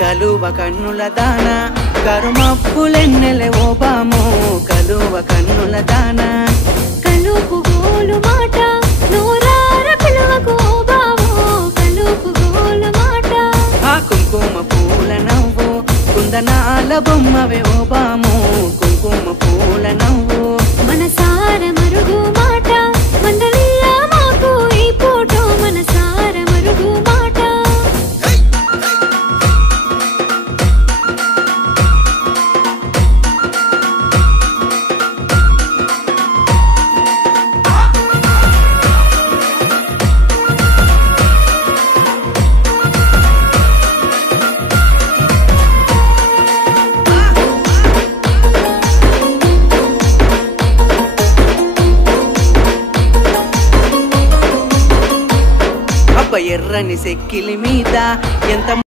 కలువ కన్నుల దాన కరుమప్పులెన్నెలే ఓ బామో కలువ కన్నుల దాన కలుపు గోలు మాట నోరార పిలువకు ఓ బావో కలుపు గోలు మాట ఆ కుంకుమ పూల నవ్వు కుందనాల బొమ్మవే ఓ బామో కుంకుమ పూల నవ్వు మనసార మరుగు మాట మందలియ మాకు ఈ ఫోటో మనసార మరుగు మాట ఎర్రని సెక్కిలి మీద ఎంత